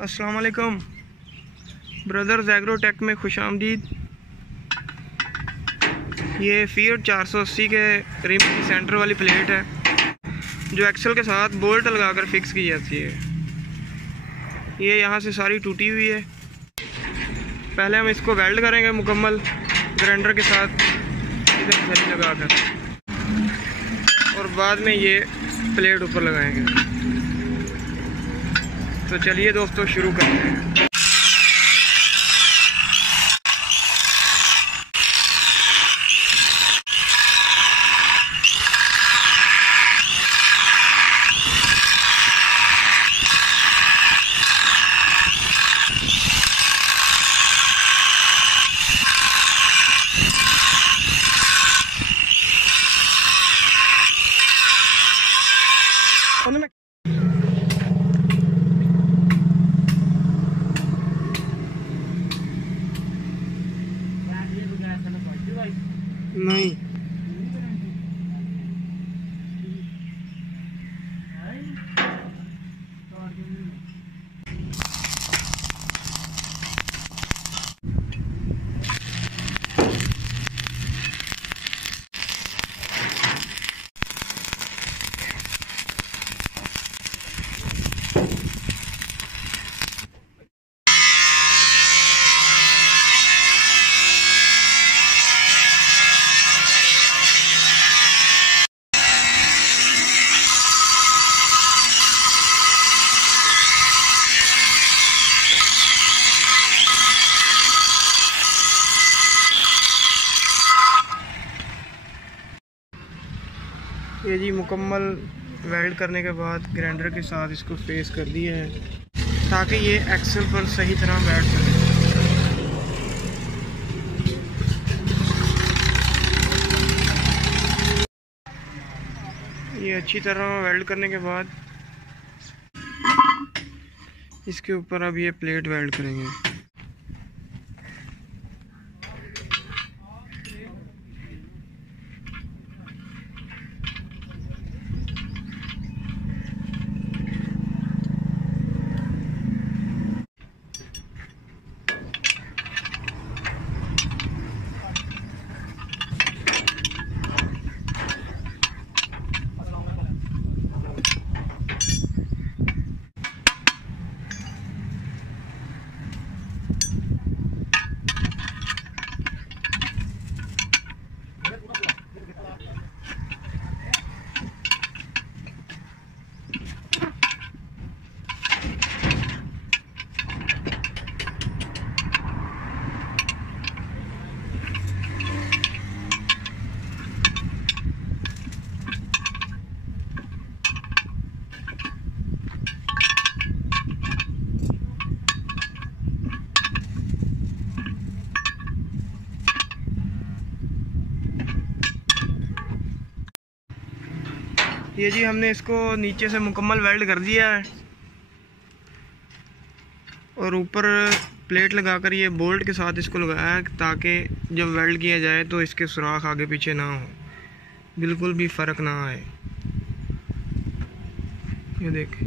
अस्सलाम वालेकुम brothers agrotech में खुश आमदीद। ये फिएट 480 के रिम की सेंटर वाली प्लेट है जो एक्सल के साथ बोल्ट लगाकर फिक्स की जाती है। ये यहाँ से सारी टूटी हुई है। पहले हम इसको वेल्ड करेंगे मुकम्मल ग्राइंडर के साथ इधर सरी लगाकर, और बाद में ये प्लेट ऊपर लगाएंगे। तो चलिए दोस्तों शुरू करते हैं। नहीं ये जी मुकम्मल वेल्ड करने के बाद ग्राइंडर के साथ इसको फेस कर दिया है ताकि ये एक्सल पर सही तरह बैठ सके। ये अच्छी तरह वेल्ड करने के बाद इसके ऊपर अब ये प्लेट वेल्ड करेंगे। ये जी हमने इसको नीचे से मुकम्मल वेल्ड कर दिया है और ऊपर प्लेट लगाकर ये बोल्ट के साथ इसको लगाया है ताकि जब वेल्ड किया जाए तो इसके सुराख आगे पीछे ना हो, बिल्कुल भी फ़र्क ना आए। ये देखें,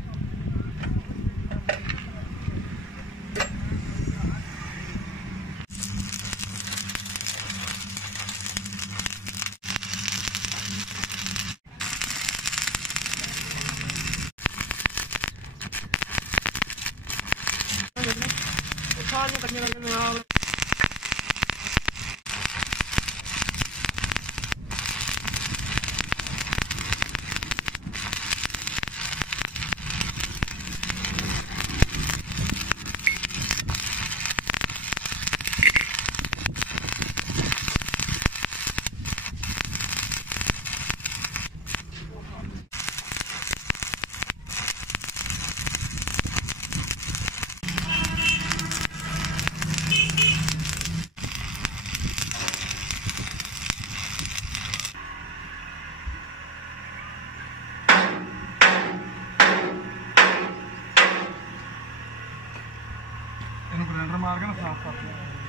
ग्राइंडर मार के ना साफ कर